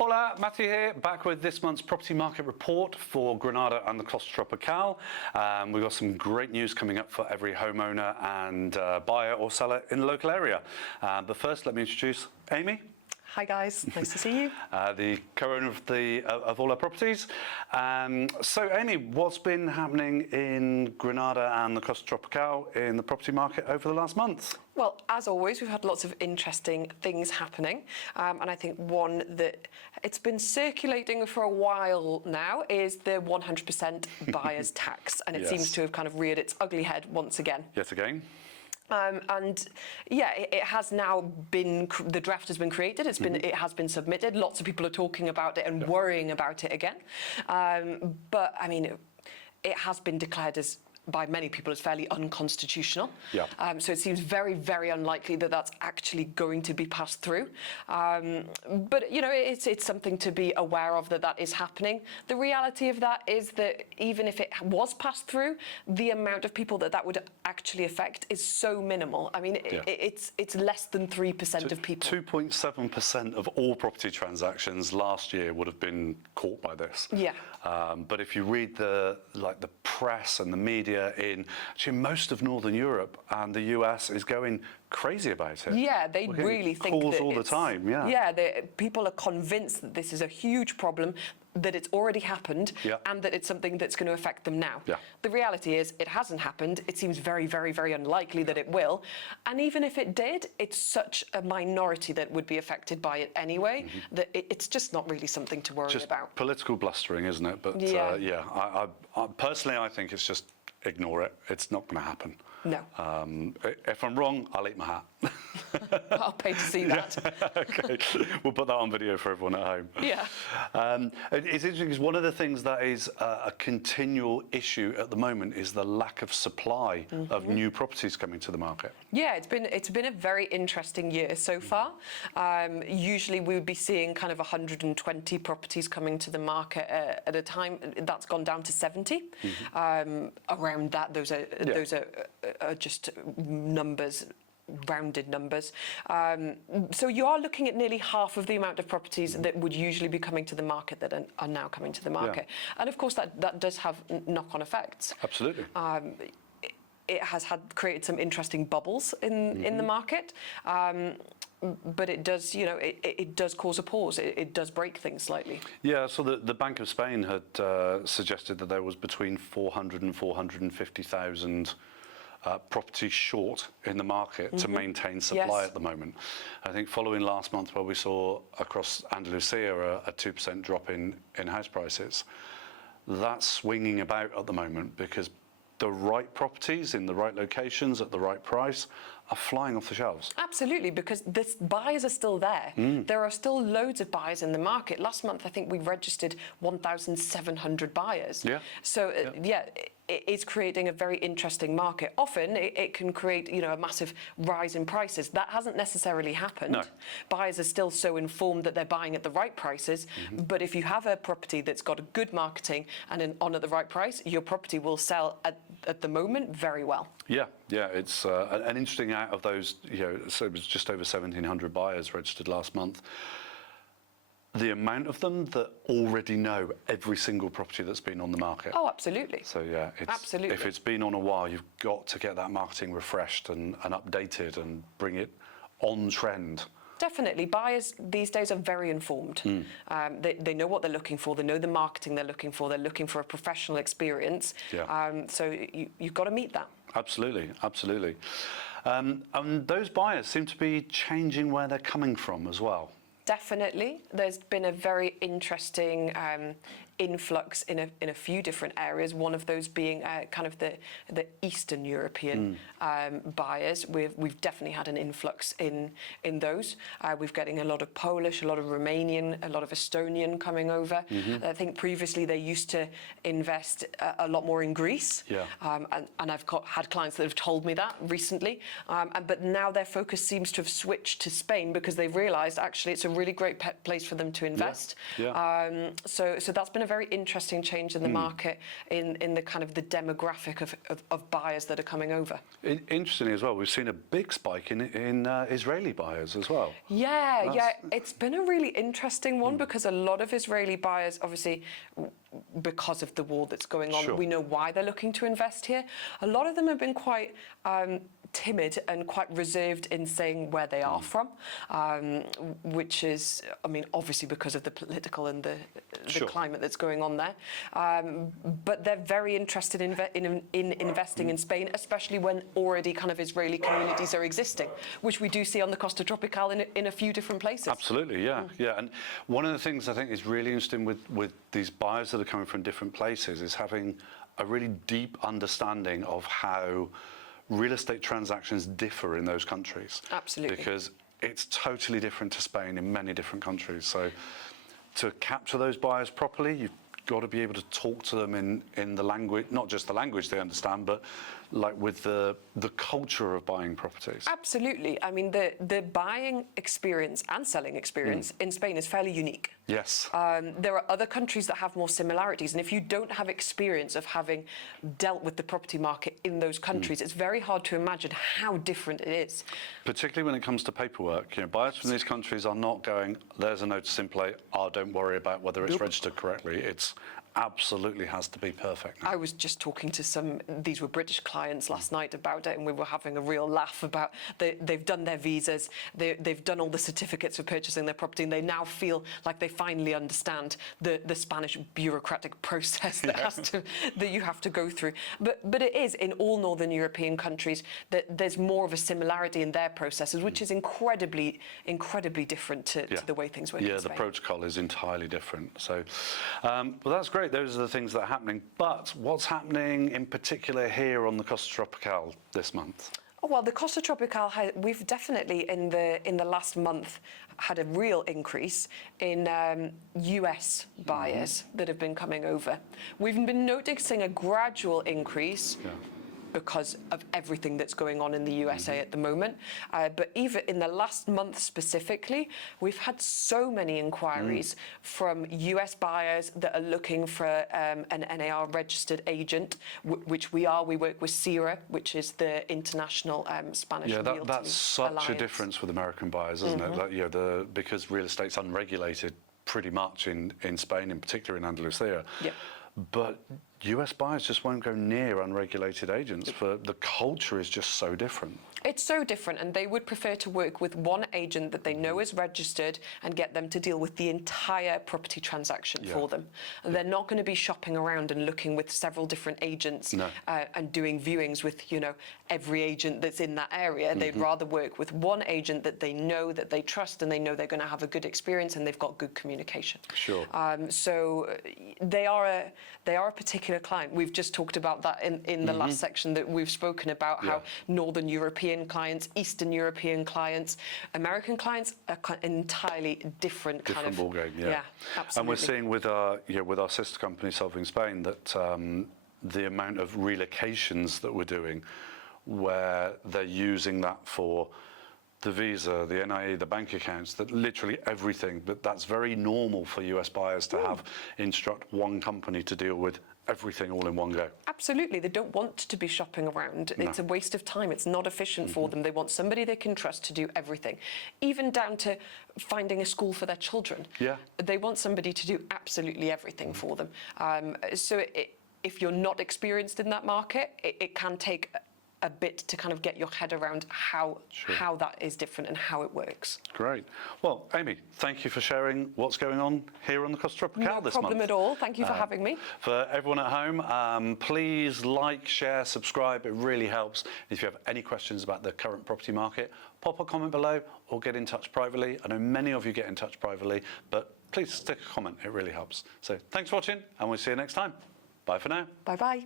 Hola, Matthew here, back with this month's property market report for Granada and the Costa Tropical. We've got some great news coming up for every homeowner and buyer or seller in the local area. But first, let me introduce Amy. Hi guys, nice to see you. The co-owner of all our properties. So Amy, what's been happening in Granada and the Costa Tropical in the property market over the last month? Well, as always, we've had lots of interesting things happening. And I think one that it's been circulating for a while now is the 100% buyer's tax. And it seems to have kind of reared its ugly head once again. Yet again. And yeah, it has now been, the draft has been created, it has been submitted, lots of people are talking about it and worrying about it again. But I mean, it has been declared as, by many people, as fairly unconstitutional. So it seems very, very unlikely that that's actually going to be passed through. But you know, it's something to be aware of, that is happening. The reality of that is that even if it was passed through, the amount of people that would actually affect is so minimal. I mean, it's less than 3% of people. 2.7% of all property transactions last year would have been caught by this. But if you read the press and the media in actually most of Northern Europe and the US is going crazy about it. They really think calls that all the time. People are convinced that this is a huge problem, that it's already happened, and that it's something that's going to affect them now. The reality is it hasn't happened. It seems very, very, very unlikely that it will. And even if it did, it's such a minority that would be affected by it anyway, that it's just not really something to worry about. Political blustering, isn't it? But I personally, I think it's just ignore it. It's not going to happen. No. If I'm wrong, I'll eat my hat. I'll pay to see that. Okay, we'll put that on video for everyone at home. It's interesting because one of the things that is a continual issue at the moment is the lack of supply of new properties coming to the market. It's been a very interesting year so far. Usually we would be seeing kind of 120 properties coming to the market at a time. That's gone down to 70. Around that, those are just numbers, rounded numbers. So you are looking at nearly half of the amount of properties that would usually be coming to the market that are now coming to the market. And of course that does have knock-on effects. Absolutely. It has created some interesting bubbles in the market. But it does, you know, it does cause a pause. It does break things slightly. So the Bank of Spain had suggested that there was between 400 and 450,000 properties short in the market to maintain supply at the moment. I think following last month where we saw across Andalusia a 2% drop in house prices, that's swinging about at the moment because the right properties in the right locations at the right price are flying off the shelves. Absolutely, because the buyers are still there. There are still loads of buyers in the market. Last month, I think we registered 1,700 buyers. So it is creating a very interesting market. Often it can create, you know, a massive rise in prices. That hasn't necessarily happened. No. Buyers are still so informed that they're buying at the right prices. But if you have a property that's got a good marketing and on at the right price, your property will sell at the moment very well. It's an interesting out of those, you know, so it was just over 1,700 buyers registered last month. The amount of them that already know every single property that's been on the market. Oh, absolutely. So absolutely. If it's been on a while, you've got to get that marketing refreshed and updated and bring it on trend. Definitely. Buyers these days are very informed. They know what they're looking for. They know the marketing they're looking for. They're looking for a professional experience. So you've got to meet that. Absolutely, absolutely. And those buyers seem to be changing where they're coming from as well. Definitely. There's been a very interesting influx in a few different areas. One of those being kind of the Eastern European buyers. We've definitely had an influx in those. We're getting a lot of Polish, a lot of Romanian, a lot of Estonian coming over. I think previously they used to invest a lot more in Greece. And I've had clients that have told me that recently. But now their focus seems to have switched to Spain because they've realised actually it's a really great place for them to invest. So that's been a very interesting change in the market, in the kind of the demographic of buyers that are coming over. Interestingly as well, we've seen a big spike in Israeli buyers as well. Yeah, it's been a really interesting one because a lot of Israeli buyers, obviously, because of the war that's going on, we know why they're looking to invest here. A lot of them have been quite timid and quite reserved in saying where they are from, which is, I mean, obviously because of the political and the climate that's going on there. But they're very interested in investing in Spain, especially when already kind of Israeli communities are existing, which we do see on the Costa Tropical in a few different places. Absolutely, yeah. And one of the things I think is really interesting with these buyers that are coming from different places is having a really deep understanding of how real estate transactions differ in those countries. Absolutely. Because it's totally different to Spain in many different countries. So to capture those buyers properly, you've got to be able to talk to them in the language, not just the language they understand, but like with the culture of buying properties. Absolutely. I mean, the buying experience and selling experience in Spain is fairly unique. Yes. There are other countries that have more similarities, and if you don't have experience of having dealt with the property market in those countries, it's very hard to imagine how different it is. Particularly when it comes to paperwork. You know, buyers from these countries are not going, there's a notice in plate, don't worry about whether it's registered correctly. It's absolutely has to be perfect now. I was just talking to these were British clients last night about it, and we were having a real laugh about they've done their visas, they've done all the certificates for purchasing their property, and they now feel like they finally understand the Spanish bureaucratic process that that you have to go through. But it is in all Northern European countries that there's more of a similarity in their processes, which is incredibly different to the way things work in Spain. The protocol is entirely different. So, well, that's great. Those are the things that are happening. But what's happening in particular here on the Costa Tropical this month? Well, the Costa Tropical, we've definitely in the last month had a real increase in US buyers that have been coming over. We've been noticing a gradual increase because of everything that's going on in the USA at the moment. But even in the last month specifically, we've had so many inquiries from US buyers that are looking for an NAR registered agent, which we are. We work with CIRA, which is the International Spanish Realty that's such Alliance. a difference with American buyers, isn't it? That, because real estate's unregulated pretty much in Spain, in particular in Andalusia. But US buyers just won't go near unregulated agents. For the culture is just so different. It's so different, and they would prefer to work with one agent that they know is registered and get them to deal with the entire property transaction for them. And they're not going to be shopping around and looking with several different agents and doing viewings with, every agent that's in that area. They'd rather work with one agent that they know, that they trust, and they know they're going to have a good experience and they've got good communication. Sure. So they are a particular client. We've just talked about that in the last section that we've spoken about how Northern European clients, Eastern European clients, American clients are entirely different ball game. Yeah, absolutely. And we're seeing with our sister company Solving Spain that the amount of relocations that we're doing, where they're using that for the visa, the NIE, the bank accounts, that literally everything, that's very normal for US buyers to instruct one company to deal with everything all in one go. Absolutely. They don't want to be shopping around. No. It's a waste of time. It's not efficient for them. They want somebody they can trust to do everything, even down to finding a school for their children. They want somebody to do absolutely everything for them. So if you're not experienced in that market, it can take a bit to kind of get your head around how that is different and how it works. Great. Well, Amy, thank you for sharing what's going on here on the Costa Tropical this month. No problem at all. Thank you for having me. For everyone at home, please like, share, subscribe. It really helps. If you have any questions about the current property market, pop a comment below or get in touch privately. I know many of you get in touch privately, but please stick a comment. It really helps. So thanks for watching, and we'll see you next time. Bye for now. Bye-bye.